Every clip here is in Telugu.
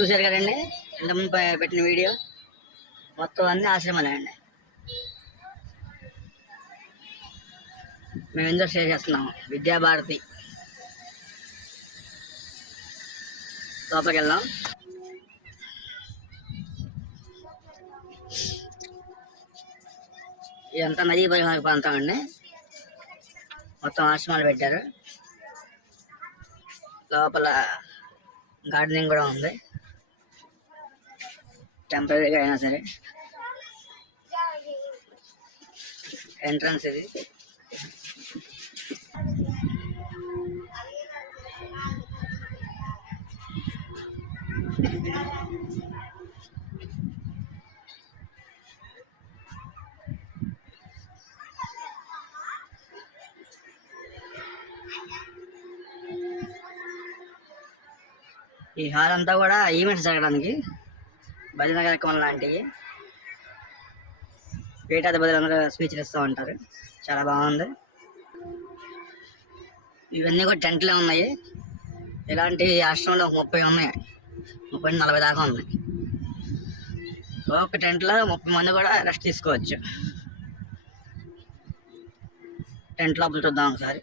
చూశారు కదండి? ఇంతకుముందు పెట్టిన వీడియో. మొత్తం అన్ని ఆశ్రమాలే అండి. మేము ఎంజాయ్ షేర్ చేస్తున్నాము విద్యాభారతి లోపలికి వెళ్దాం. ఇదంతా నదీ పరిహార ప్రాంతం అండి. మొత్తం ఆశ్రమాలు పెట్టారు. లోపల గార్డెనింగ్ కూడా ఉంది. టెంపరీగా అయినా సరే. ఎంట్రన్స్ ఇది. ఈ హాల్ అంతా కూడా ఈవెంట్స్ జరగడానికి భజన కార్యక్రమం లాంటివి. పీఠాధిపతులు అందరూ స్పీచ్లు ఇస్తూ ఉంటారు. చాలా బాగుంది. ఇవన్నీ కూడా టెంట్లే ఉన్నాయి. ఇలాంటి ఆశ్రమంలో ఒక ముప్పై ఉన్నాయి. ముప్పై నలభై దాకా ఉన్నాయి. ఒక టెంట్లో ముప్పై మంది కూడా రెస్ట్ తీసుకోవచ్చు. టెంట్ లోపల చూద్దాం ఒకసారి.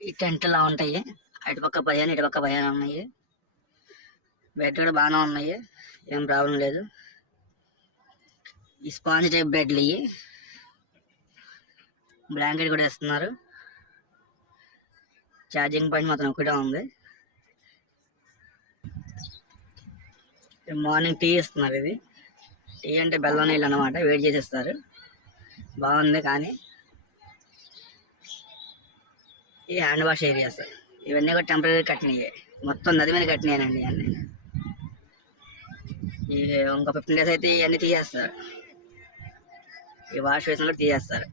ఈ టెంట్ లా ఉంటాయి. అటుపక్క పదిహేను ఇటుపక్క పదిహేను ఉన్నాయి. బెడ్ కూడా బాగానే ఉన్నాయి. ఏం ప్రాబ్లం లేదు. ఈ స్పాంజ్ టైప్ బెడ్లు ఇవి బ్లాంకెట్ కూడా ఇస్తున్నారు ఛార్జింగ్ పాయింట్ మాత్రం ఒకటే ఉంది. మార్నింగ్ టీ ఇస్తున్నారు ఇది. టీ అంటే బెల్లం నీళ్ళు అనమాట వేడి చేసేస్తారు. బాగుంది కానీ ఈ హ్యాండ్ వాష్ ఏరియాస్ ఇవన్నీ కూడా టెంపరీ కట్టినాయి. మొత్తం నది మీద కట్టినాయనండి అన్నీ ఇంకో ఫిఫ్టీన్ డేస్ అయితే ఇవన్నీ తీసేస్తారు. ఈ వాష్ వేసిన కూడా తీసేస్తారు.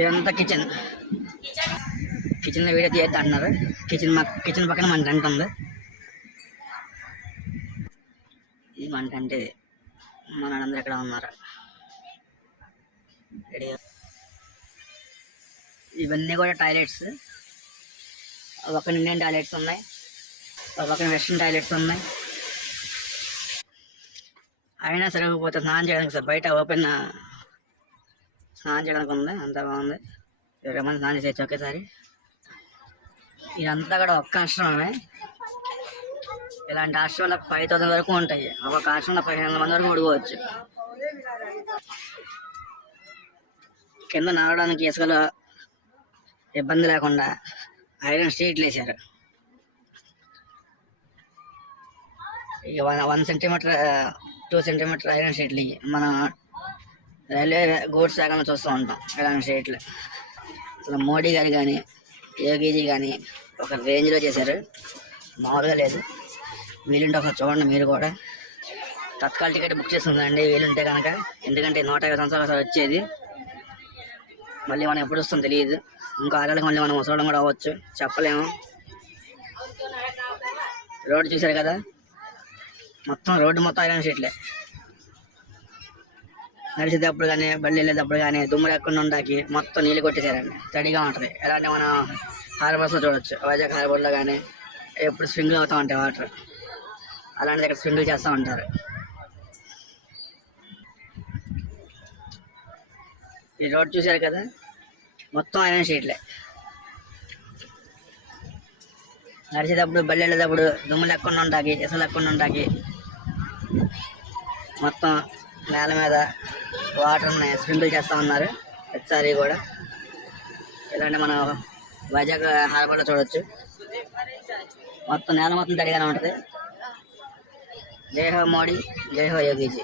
ఇదంతా కిచెన్ కిచెన్ వీడియో తీయద్దు అంటున్నారు. కిచెన్ కిచెన్ పక్కన మన టెంట్ ఉంది. ఇది మన టెంట్ ఇది మన అందరు ఎక్కడ ఉన్నారు? రెడీ ఇవన్నీ కూడా టాయిలెట్స్ ఒక ఇండియన్ టాయిలెట్స్ ఉన్నాయి. ఒక వెస్ట్రన్ టాయిలెట్స్ ఉన్నాయి. అయినా సరిపోతే స్నానం చేయడానికి సార్ బయట ఓపెన్ స్నానం చేయడానికి ఉంది. అంతా బాగుంది. ఇరవై మంది స్నానం చేయొచ్చు ఒకేసారి ఇదంతా కూడా ఒక్క ఆశ్రమమే. ఇలాంటి ఆశ్రమంలో ఫైవ్ థౌసండ్ వరకు ఉంటాయి. ఒక్కొక్క ఆశ్రమంలో పదిహేను వందల మంది వరకు ఉడుకోవచ్చు కింద నడవడానికి ఇసుకలో ఇబ్బంది లేకుండా ఐరన్ స్ట్రీట్లు వేశారు ఇక one one centimetre two centimetre iron షీట్లు ఇవి మన రైల్వే గూడ్స్ శాఖలో చూస్తూ ఉంటాం ఇలాంటి షీట్లు అసలు మోడీ గారు కానీ యోగీజీ కానీ ఒక రేంజ్లో చేశారు. మామూలుగా లేదు. వీలుంటే ఒకసారి చూడండి మీరు కూడా. తత్కాల టికెట్ బుక్ చేస్తుందండి వీలుంటే కనుక ఎందుకంటే నూట యాభై సంవత్సరాలు ఒకసారి వచ్చేది. మళ్ళీ మనం ఎప్పుడు వస్తుందో తెలియదు. ఇంకో ఆరేళ్ళకి మళ్ళీ మనం ముసలడం కూడా అవ్వచ్చు. చెప్పలేము. రోడ్డు చూశారు కదా? మొత్తం రోడ్డు మొత్తం ఐరన్ షీట్లే నడిచేటప్పుడు కానీ బండి వెళ్ళేటప్పుడు కానీ దుమ్ము లేకుండా ఉండడానికి మొత్తం నీళ్ళు కొట్టేశారండి. తడిగా ఉంటుంది. ఎలాంటి మనం హార్బర్స్లో చూడొచ్చు. వైజాగ్ హార్బర్లో కానీ ఎప్పుడు స్వింగిల్ అవుతూ ఉంటాయి వాటర్. అలాంటిది ఇక్కడ స్వింగిల్ చేస్తూ ఉంటారు. ఈ రోడ్ చూశారు కదా? మొత్తం ఐరన్ షీట్లే. నడిచేటప్పుడు బళ్ళు వెళ్ళేటప్పుడు దుమ్ము లేకుండా ఉంటాకి ఇసలు లేకుండా ఉంటాకి మొత్తం నేల మీద వాటర్ ఉన్నాయి. స్ప్రింకిల్ చేస్తూ ఉన్నారు. ప్రతిసారి కూడా. ఇలాంటి మనం వైజాగ్ హార్బర్లో చూడొచ్చు. మొత్తం నేల మొత్తం తడిగానే ఉంటుంది. జై హో మోడీ జై హో యోగీజీ.